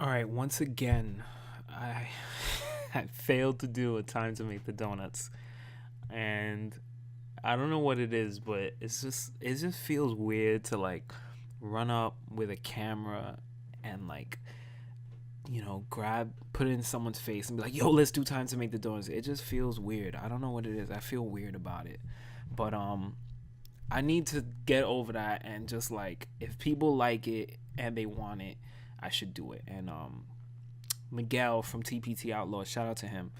All right, once again, I I failed to do a time to make the donuts, and I don't know what it is, but it just feels weird to like run up with a camera and like grab put it in someone's face and be like, "Yo, let's do time to make the donuts." It just feels weird. I don't know what it is. I feel weird about it, but I need to get over that and just like if people like it and they want it, I should do it. And Miguel from TPT Outlaw, shout out to him.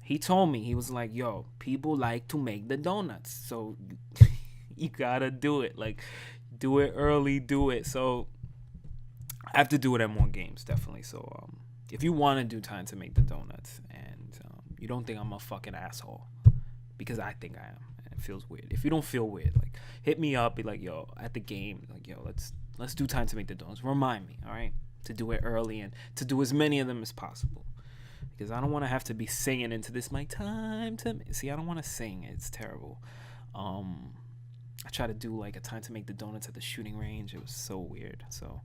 He told me, he was like, "Yo, people like to make the donuts, so you gotta do it. Like, do it early, do it." So I have to do it at more games, definitely. So if you want to do time to make the donuts and you don't think I'm a fucking asshole, because I think I am. It feels weird. If you don't feel weird, like hit me up, be like, "Yo, at the game, like, yo, let's do time to make the donuts." Remind me, all right, to do it early and to do as many of them as possible, because I don't want to have to be singing into this. My time to see, I don't want to sing. It's terrible. I tried to do like a time to make the donuts at the shooting range. It was so weird. So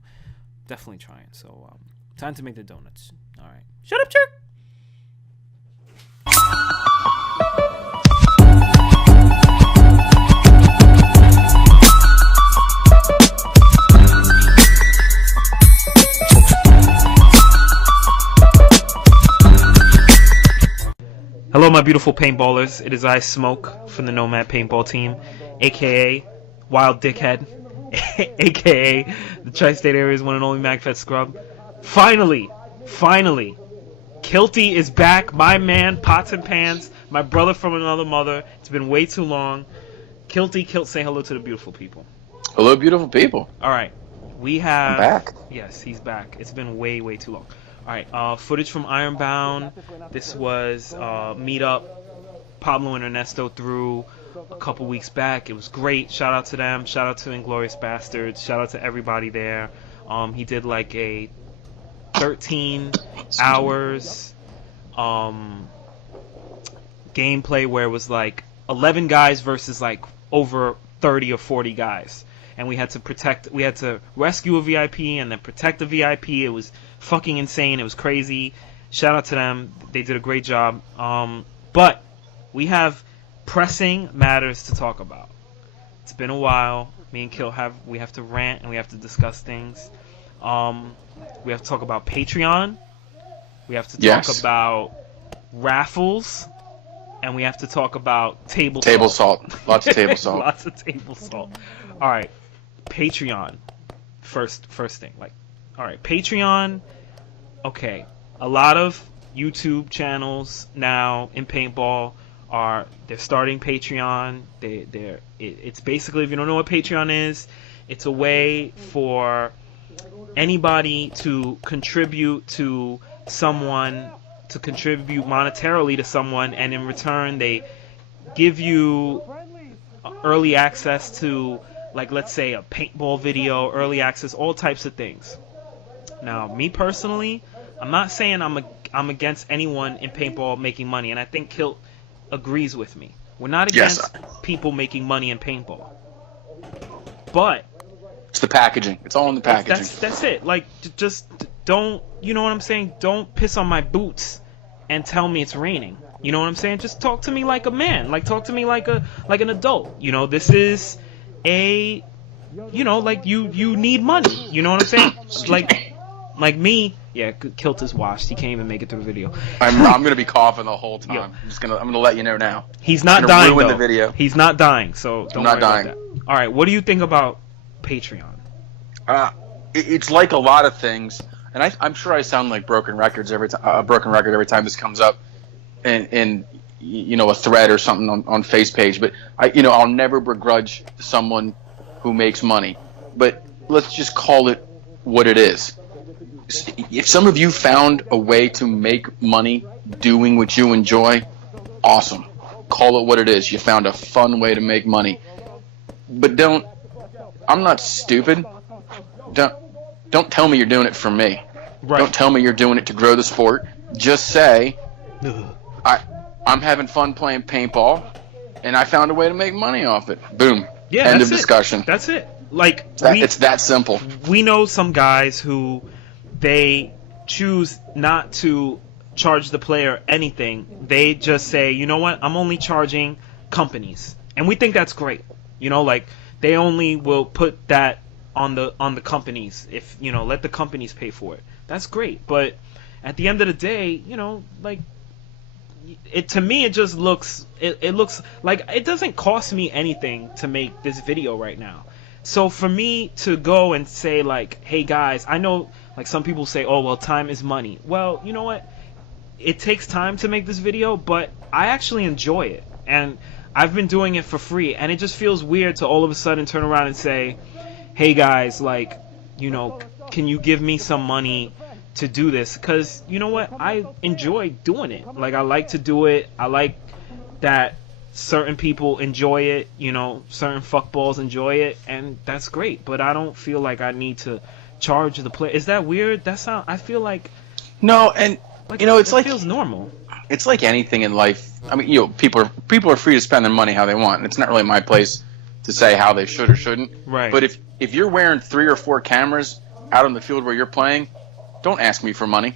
definitely trying. So time to make the donuts. All right. Shut up, jerk. Hello, my beautiful paintballers. It is I, Smoke, from the Nomad paintball team, aka Wild Dickhead, aka the Tri-State Area's one and only MagFed Scrub. Finally, Kilty is back. My man, Pots and Pans, my brother from another mother. It's been way too long. Kilt, say hello to the beautiful people. Hello, beautiful people. All right, we have. I'm back. Yes, he's back. It's been way too long. All right, footage from Ironbound. This was meetup Pablo and Ernesto threw a couple weeks back. It was great. Shout out to them. Shout out to Inglorious Bastards. Shout out to everybody there. He did like a 13 hours gameplay where it was like 11 guys versus like over 30 or 40 guys. And we had to rescue a VIP and then protect the VIP. It was fucking insane. It was crazy. Shout out to them. They did a great job. But we have pressing matters to talk about. It's been a while. Me and Kill we have to rant and we have to discuss things. We have to talk about Patreon. We have to talk about raffles. And we have to talk about table salt. Lots of table salt. Lots of table salt. All right. Patreon. First thing. Like, all right, Patreon. Okay. A lot of YouTube channels now in paintball they're starting Patreon. It's basically, if you don't know what Patreon is, it's a way for anybody to contribute to someone, to contribute monetarily to someone, and in return they give you early access to, like, let's say a paintball video, early access, all types of things. Now, me personally, I'm not saying I'm against anyone in paintball making money, and I think Kilt agrees with me. We're not against people making money in paintball, but it's the packaging. It's all in the packaging. That's it. Like, just don't, you know what I'm saying? Don't piss on my boots and tell me it's raining. You know what I'm saying? Just talk to me like a man. Like, talk to me like an adult. You know, this is a, you know, like you need money. You know what I'm saying? Like me. Yeah, Kilt is washed. He can't even make it through the video. I'm gonna be coughing the whole time. I'm gonna let you know now. He's not dying ruin though. The video. He's not dying. So don't worry dying. about that. All right. What do you think about Patreon? It's like a lot of things, and I'm sure I sound like broken record every time this comes up, in you know, a thread or something on Face page. But I'll never begrudge someone who makes money. But let's just call it what it is. If some of you found a way to make money doing what you enjoy, awesome. Call it what it is. You found a fun way to make money. But I'm not stupid. Don't tell me you're doing it for me. Right. Don't tell me you're doing it to grow the sport. Just say, I'm having fun playing paintball, and I found a way to make money off it. Boom. Yeah, End of discussion. That's it. Like, it's that simple. We know some guys who they choose not to charge the player anything. They just say, you know what, I'm only charging companies, and we think that's great. Like they only will put that on the companies. If let the companies pay for it. That's great, but at the end of the day, like to me it just looks it looks like it doesn't cost me anything to make this video right now. So for me to go and say like, hey guys, I know like some people say, oh well, time is money. Well, you know what, it takes time to make this video, but I actually enjoy it, and I've been doing it for free, and it just feels weird to all of a sudden turn around and say, hey guys, like, can you give me some money to do this? Because you know what, I enjoy doing it. Like, I like to do it. I like that certain people enjoy it, certain fuckballs enjoy it, and that's great. But I don't feel like I need to charge the player. Is that weird? I feel like no, and like, it's it like feels normal. It's like anything in life. I mean, people are free to spend their money how they want, and it's not really my place to say how they should or shouldn't. Right. But if you're wearing 3 or 4 cameras out on the field where you're playing, don't ask me for money.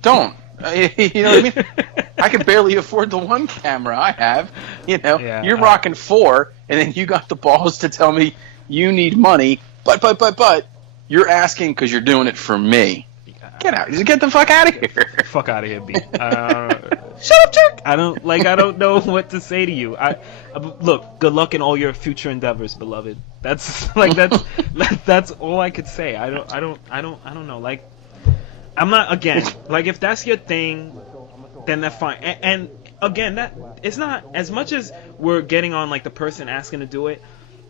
Don't. You know what I mean? I can barely afford the 1 camera I have. Yeah, you're rocking 4, and then you got the balls to tell me you need money. But you're asking because you're doing it for me. Get the fuck out of here. Fuck out of here, B. Shut up, jerk. I don't know what to say to you. Look, good luck in all your future endeavors, beloved. That's all I could say. I don't know. Like, I'm not, again, like, if that's your thing, then that's fine. And again, that it's not as much as we're getting on like the person asking to do it,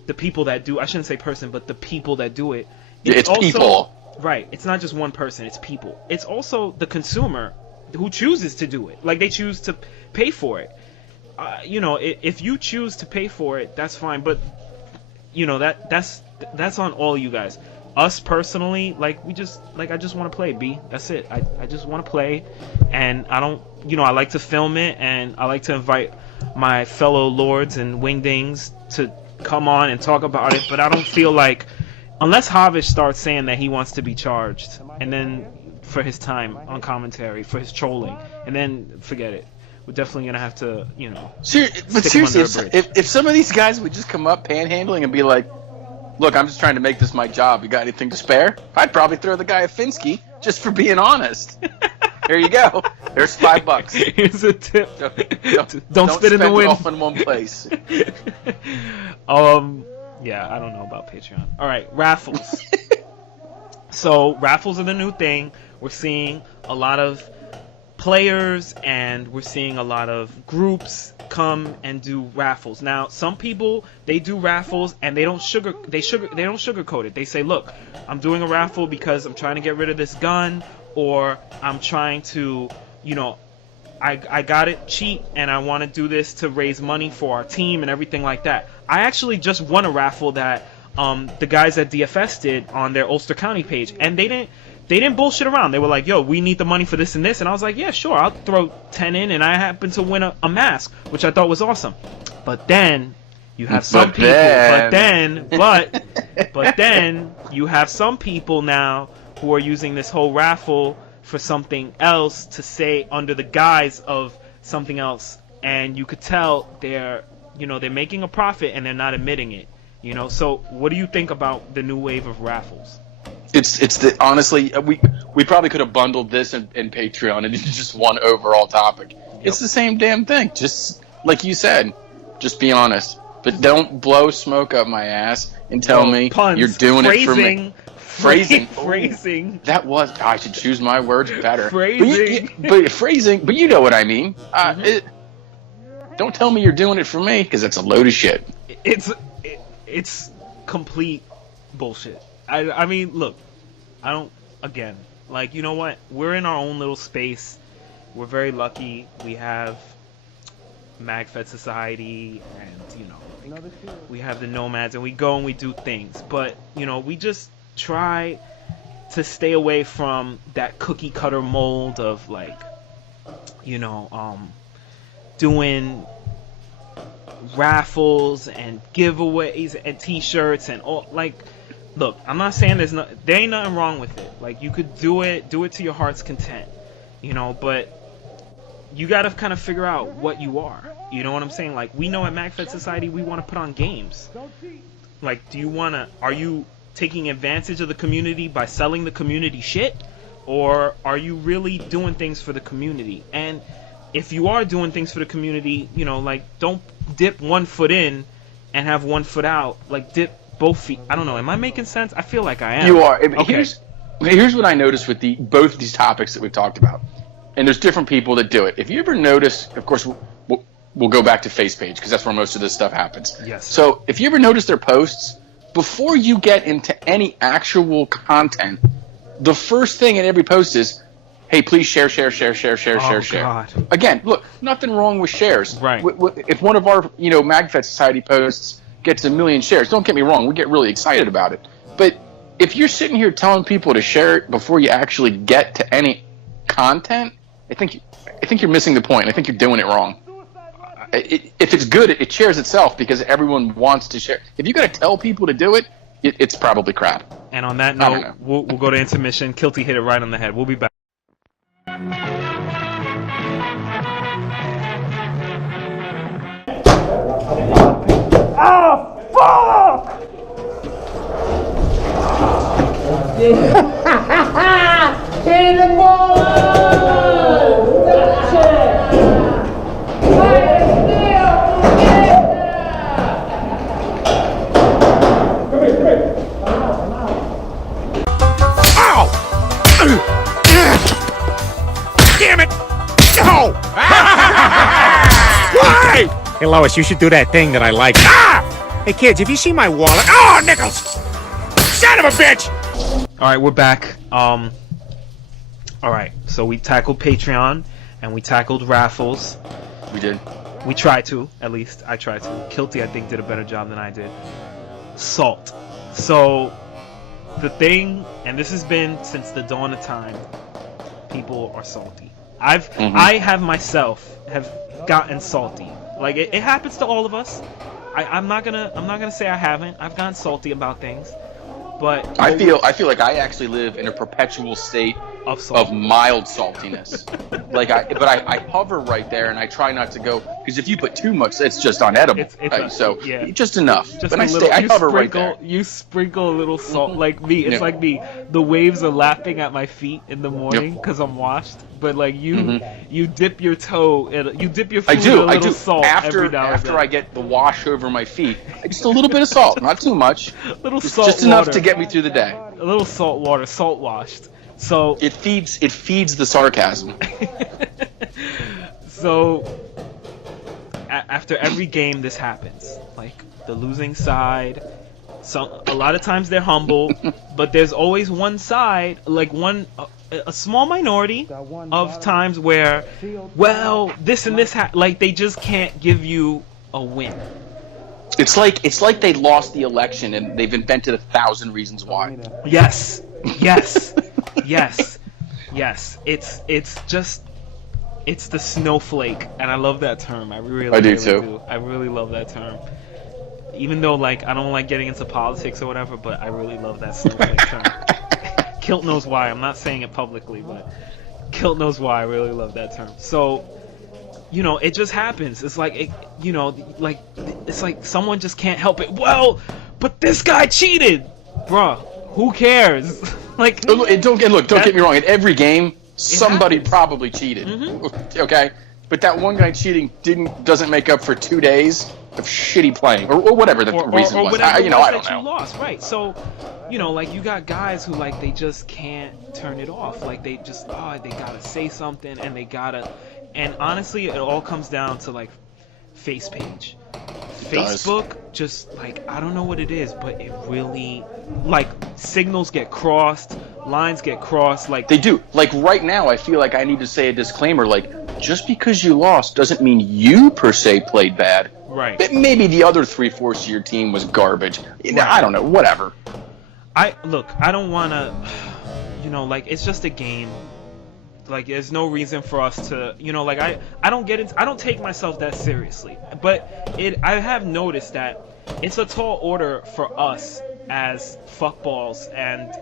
the people that do. I shouldn't say person, but the people that do it. It's also, people. Right. It's not just one person. It's people. It's also the consumer who chooses to do it. Like, they choose to pay for it. If you choose to pay for it, that's fine. But that's on all you guys. Us personally, like, I just want to play, B. That's it. I just want to play, and I don't, I like to film it, and I like to invite my fellow lords and wingdings to come on and talk about it. But I don't feel like, unless Havish starts saying that he wants to be charged, and then for his time on commentary, for his trolling, and then forget it. We're definitely gonna have to, But seriously, if some of these guys would just come up panhandling and be like, "Look, I'm just trying to make this my job. You got anything to spare?" I'd probably throw the guy a Finsky just for being honest. Here you go. There's $5. Here's a tip. Don't spit in the wind. It all in one place. Yeah, I don't know about Patreon. All right, raffles. So raffles are the new thing. We're seeing a lot of players, and we're seeing a lot of groups come and do raffles. Now, some people, they do raffles and they don't sugarcoat it. They say, "Look, I'm doing a raffle because I'm trying to get rid of this gun, or I'm trying to, I got it cheap and I want to do this to raise money for our team and everything like that." I actually just won a raffle that the guys at DFS did on their Ulster County page, and they didn't bullshit around. They were like, "Yo, we need the money for this and this," and I was like, "Yeah, sure, I'll throw 10 in," and I happened to win a mask, which I thought was awesome. But then you have some people. But then you have some people now who are using this whole raffle for something else, to say under the guise of something else, and you could tell they're making a profit and they're not admitting it. So what do you think about the new wave of raffles? Honestly, we probably could have bundled this in Patreon and just one overall topic. Yep. It's the same damn thing. Just like you said, just be honest. But don't blow smoke up my ass and tell me puns, you're doing phrasing, it for me. Phrasing. That was. I should choose my words better. Phrasing. But phrasing. But you know what I mean. Don't tell me you're doing it for me, because that's a load of shit. It's complete bullshit. I mean, look, I don't. Again, like, you know what? We're in our own little space. We're very lucky. We have MagFed Society, and we have the Nomads, and we go and we do things. But we just try to stay away from that cookie cutter mold of, like, doing raffles and giveaways and t-shirts and all. Like, look, I'm not saying there ain't nothing wrong with it. Like, you could do it to your heart's content, but you gotta kind of figure out what you are. You know what I'm saying? Like, we know at MagFed Society we want to put on games. Like, are you taking advantage of the community by selling the community shit? Or are you really doing things for the community? And if you are doing things for the community, like, don't dip one foot in and have one foot out. Like, dip both feet. I don't know. Am I making sense? I feel like I am. You are. Okay. Here's what I noticed with both of these topics that we've talked about. And there's different people that do it. If you ever notice, of course, we'll go back to FacePage because that's where most of this stuff happens. Yes. So if you ever notice their posts, before you get into any actual content, the first thing in every post is, hey, please share. God. Again, look, nothing wrong with shares. Right. If one of our, MagFed Society posts gets 1 million shares, don't get me wrong, we get really excited about it. But if you're sitting here telling people to share it before you actually get to any content, I think you're missing the point. I think you're doing it wrong. If it's good, it shares itself because everyone wants to share. If you got to tell people to do it, it's probably crap. And on that note, we'll go to intermission. Kilty hit it right on the head. We'll be back. Oh, fuck! Hit the ball! Damn it! No! Why? Hey, Lois, you should do that thing that I like. Ah! Hey, kids, have you seen my wallet? Oh, Nichols! Son of a bitch! Alright, we're back. Alright, so we tackled Patreon, and we tackled raffles. We did. We tried to, at least. I tried to. Kilty, I think, did a better job than I did. Salt. So, the thing, and this has been since the dawn of time, people are salty. I have myself have gotten salty. Like, it happens to all of us. I'm not gonna say I haven't. I've gotten salty about things, but I feel like I actually live in a perpetual state of mild saltiness. I hover right there, and I try not to go, because if you put too much, it's just unedible. Just enough. Just but I hover right there. You sprinkle a little salt, like me. It's like me. The waves are lapping at my feet in the morning because I'm washed. But like you dip your toe, you dip your foot in a little salt every now and then. After I get the wash over my feet, just a little bit of salt, not too much. Just enough to get me through the day. A little salt water, salt washed. So it feeds the sarcasm. So after every game, this happens. Like, the losing side, a lot of times they're humble, but there's always one side, like a small minority of times where, well, this and this, like, they just can't give you a win. It's like they lost the election and they've invented 1,000 reasons why. Yes. It's the snowflake, and I love that term. I do too. I really love that term. Even though, like, I don't like getting into politics or whatever, but I really love that snowflake term. Kilt knows why. I'm not saying it publicly, but Kilt knows why. I really love that term. So, it just happens. It's like, it's like someone just can't help it. Well, but this guy cheated, bruh. Who cares? Like, don't get me wrong. In every game, somebody probably cheated. Okay, but that one guy cheating doesn't make up for 2 days of shitty playing or whatever the reason was. I don't know. You lost, right? So, like, you got guys who, like, they just can't turn it off. Like, they just they gotta say something, and they gotta. And honestly, it all comes down to, like, FacePage. Facebook, just, like, I don't know what it is, but it really, like, signals get crossed, lines get crossed, like... They do. Like, right now, I feel like I need to say a disclaimer, like, just because you lost doesn't mean you, per se, played bad. Right. But maybe the other 3/4 of your team was garbage. Right. I don't know, whatever. I don't want to, like, it's just a game. Like, there's no reason for us to, like, I don't take myself that seriously. But I have noticed that it's a tall order for us as fuckballs and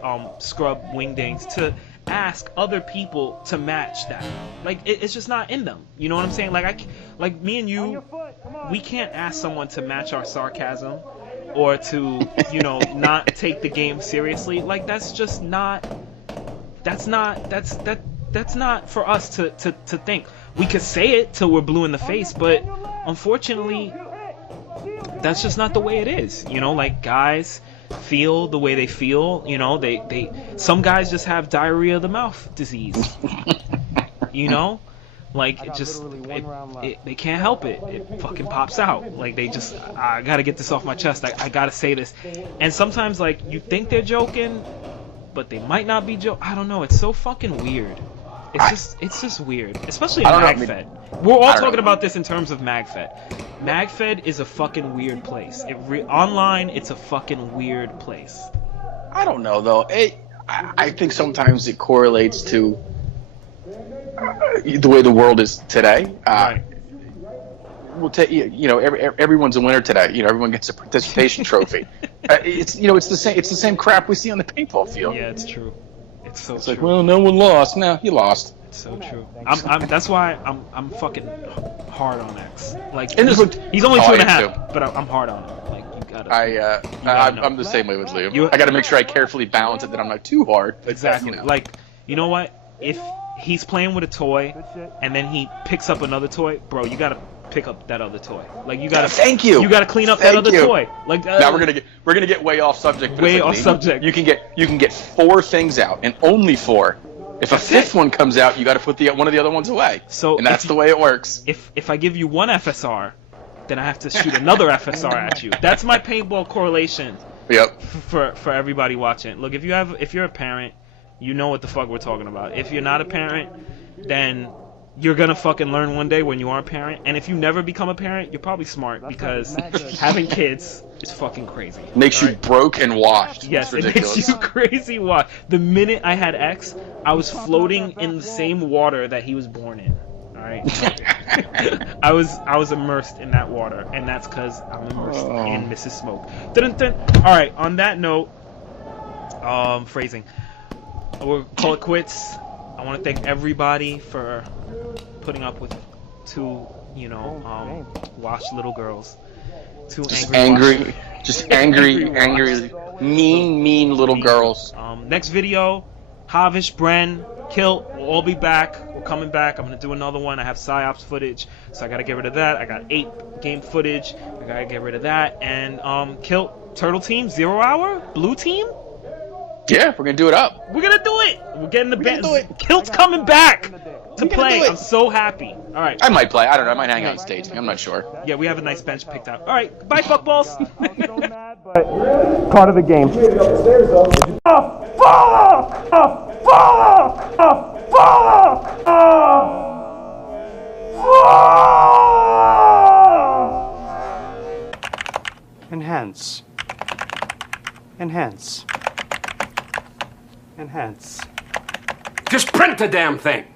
scrub wingdings to ask other people to match that. Like it's just not in them. You know what I'm saying? Like me and you, we can't ask someone to match our sarcasm or to, you know, not take the game seriously. Like that's not for us to think. We could say it till we're blue in the face, but unfortunately that's just not the way it is. You know, like guys feel the way they feel. You know, some guys just have diarrhea of the mouth disease. You know, like they can't help it. It fucking pops out. Like I gotta get this off my chest. I gotta say this. And sometimes like you think they're joking, but they might not be joking. I don't know. It's so fucking weird. It's just weird, especially in MagFed. We're all talking about this in terms of MagFed. MagFed is a fucking weird place. Online, it's a fucking weird place. I don't know though. I think sometimes it correlates to the way the world is today. Right. We'll take, you know, everyone's a winner today. You know, everyone gets a participation trophy. It's the same crap we see on the paintball field. Yeah, it's true. It's true. Like, well, no one lost. No, you lost. It's so true. That's why I'm fucking hard on X. Like and he's only 2.5, but I'm hard on him. Like you gotta. I'm the same way with Liam. I gotta make sure I carefully balance it that I'm not too hard. Exactly. You know. Like, you know what? If he's playing with a toy and then he picks up another toy, bro, you gotta pick up that other toy. Like you gotta. Thank you. You gotta clean up that other toy. Like now we're gonna get way off subject. Way off subject. You can get 4 things out and only 4. If a 5th one comes out, you got to put one of the other ones away. And that's the way it works. If I give you one FSR, then I have to shoot another FSR at you. That's my paintball correlation. Yep. For everybody watching. Look, if you're a parent, you know what the fuck we're talking about. If you're not a parent, then you're gonna fucking learn one day when you are a parent. And if you never become a parent, you're probably smart because having kids is fucking crazy. Makes you broke and washed. Yes, it makes you crazy washed. The minute I had X, I was floating in the same water that he was born in. All right, I was immersed in that water, and that's because I'm immersed in Mrs. Smoke. Dun-dun-dun. All right, on that note, phrasing. We'll call it quits. I want to thank everybody for putting up with 2, you know, washed little girls. 2 angry, mean little girls. Next video, Havish, Bren, Kilt will all be back. We're coming back. I'm gonna do another one. I have psyops footage, so I gotta get rid of that. I got 8 game footage. I gotta get rid of that. And Kilt, Turtle Team, 0 Hour, Blue Team. Yeah, we're gonna do it up. We're gonna do it. We're getting the best. Kilt's coming back to play. I'm so happy. All right. I might play. I don't know. I might hang out on stage. I'm not sure. Yeah, we have a nice bench picked out. All right. Bye, fuckballs. But part of the game. Enhance. Enhance. Enhance. Just print the damn thing!